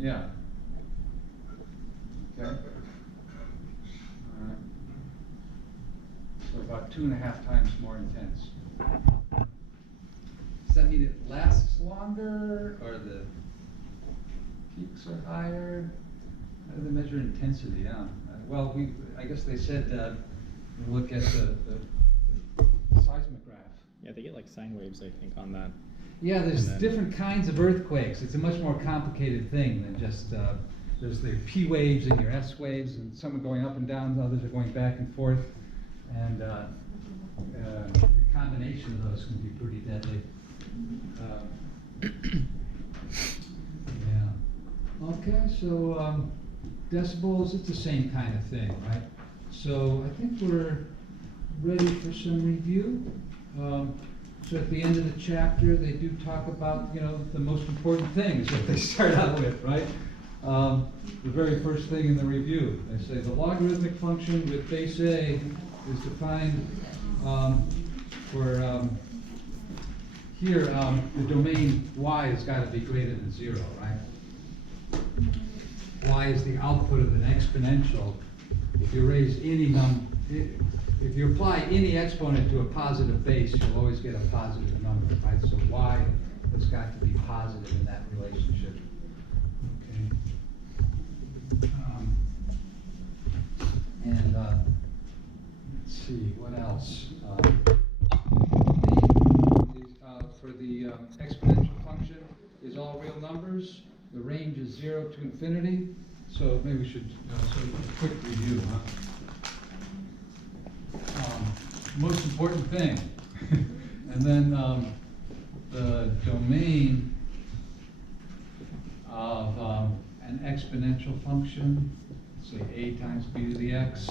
Yeah. Okay. All right. So about 2.5 times more intense. Does that mean it lasts longer, or the peaks are higher? How do they measure intensity? Yeah. Well, I guess they said look at the seismograph. Yeah, they get like sine waves, I think, on that. Yeah, there's different kinds of earthquakes. It's a much more complicated thing than just there's the P waves and your S waves, and some are going up and down, others are going back and forth, and the combination of those can be pretty deadly. Yeah. Okay, so decibels, it's the same kind of thing, right? So I think we're ready for some review. So at the end of the chapter, they do talk about, the most important things that they start out with, right? The very first thing in the review, they say the logarithmic function with base A is defined for here, the domain y has got to be greater than 0, right? Y is the output of an exponential. If you raise any if you apply any exponent to a positive base, you'll always get a positive number, right? So y has got to be positive in that relationship. Okay. And let's see, what else? For the exponential function is all real numbers. The range is 0 to infinity. So maybe we should sort of a quick review, huh? Most important thing. And then the domain of an exponential function, say a times b to the x,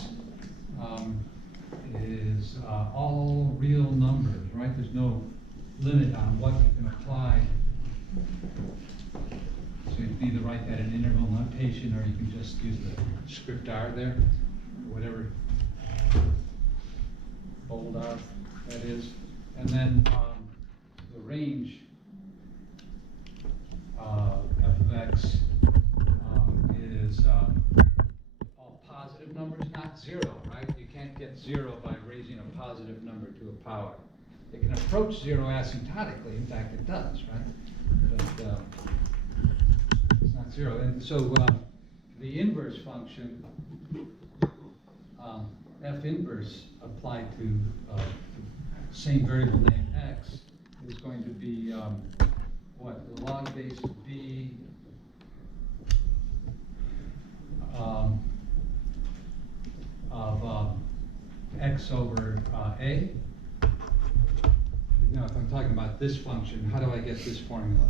is all real numbers, right? There's no limit on what you can apply. So you can either write that in integral notation, or you can just use the script R there, or whatever bold R that is. And then the range f of x is all positive numbers, not 0, right? You can't get 0 by raising a positive number to a power. It can approach 0 asymptotically. In fact, it does, right? But it's not 0. And so the inverse function, f inverse applied to the same variable named x, is going to be what? The log base of b of x over a. If I'm talking about this function, how do I get this formula?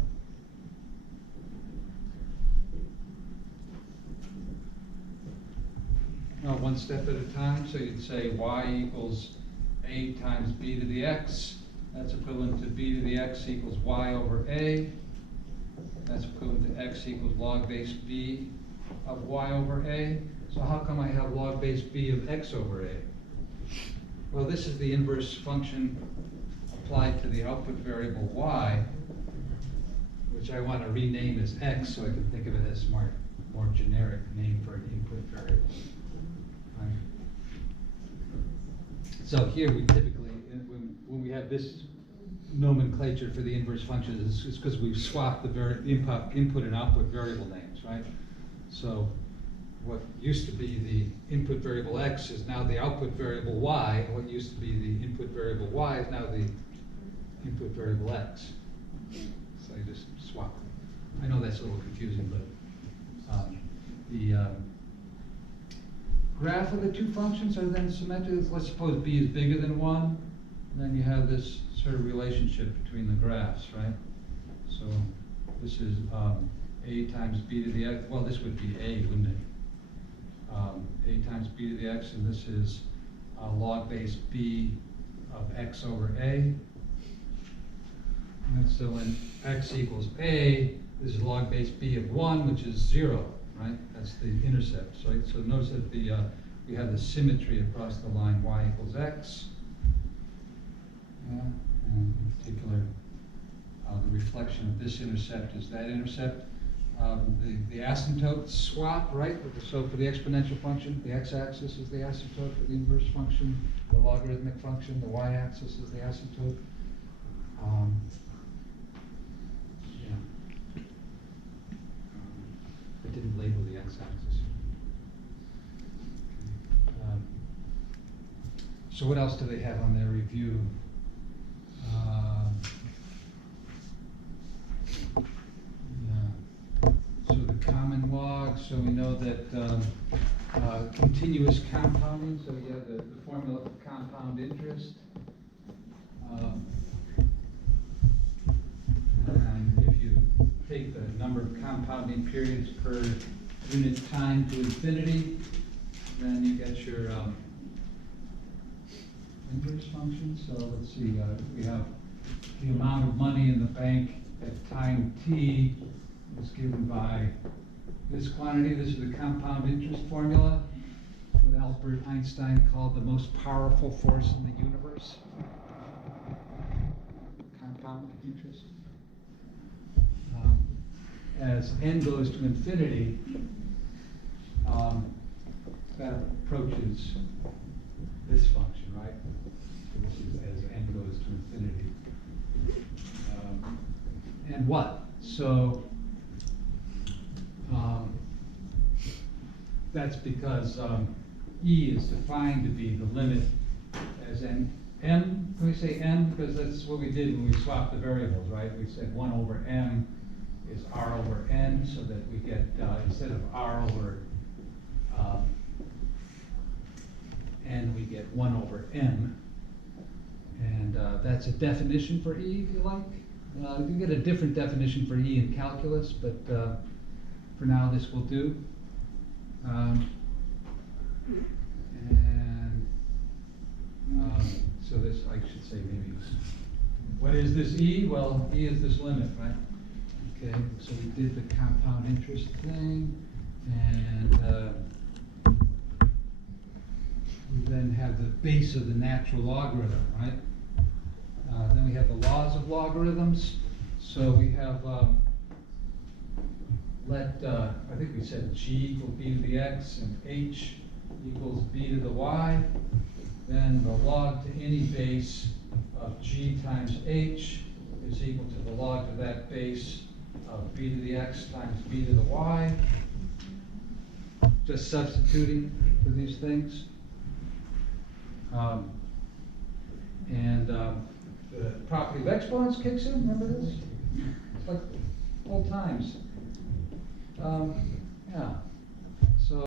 One step at a time. So you'd say y equals a times b to the x. That's equivalent to b to the x equals y over a. That's equivalent to x equals log base b of y over a. So how come I have log base b of x over a? Well, this is the inverse function applied to the output variable y, which I want to rename as x, so I can think of it as more generic name for an input variable. Right? So here we typically, when we have this nomenclature for the inverse function, it's because we've swapped the input and output variable names, right? So what used to be the input variable x is now the output variable y, and what used to be the input variable y is now the input variable x. So you just swap them. I know that's a little confusing, but the graph of the two functions are then symmetric. Let's suppose b is bigger than 1, and then you have this sort of relationship between the graphs, right? So this is a times b to the x. Well, this would be a, wouldn't it? A times b to the x, and this is log base b of x over a. And so when x equals a, this is log base b of 1, which is 0, right? That's the intercept. So notice that we have the symmetry across the line y equals x. Yeah, and in particular, the reflection of this intercept is that intercept. The asymptote swap, right? So for the exponential function, the x-axis is the asymptote for the inverse function, the logarithmic function, the y-axis is the asymptote. Yeah. I didn't label the x-axis. So what else do they have on their review? So the common log, so we know that continuous compounding, so we have the formula for compound interest. And if you take the number of compounding periods per unit time to infinity, then you get your inverse function. So let's see, we have the amount of money in the bank at time t is given by this quantity. This is the compound interest formula, what Albert Einstein called the most powerful force in the universe. Compound interest. As n goes to infinity, that approaches this function, right? So this is as n goes to infinity. And what? So that's because E is defined to be the limit as n. M, can we say m? Because that's what we did when we swapped the variables, right? We said 1 over m is r over n, so that we get, instead of r over n, we get 1 over m. And that's a definition for E, if you like. You can get a different definition for E in calculus, but for now this will do. So this, I should say maybe, what is this E? Well, E is this limit, right? Okay, so we did the compound interest thing, and we then have the base of the natural logarithm, right? Then we have the laws of logarithms. So we have, I think we said G equals B to the X and H equals B to the Y. Then the log to any base of G times H is equal to the log to that base of B to the X times B to the Y. Just substituting for these things. The property of exponents kicks in, remember this? It's like old times. Yeah.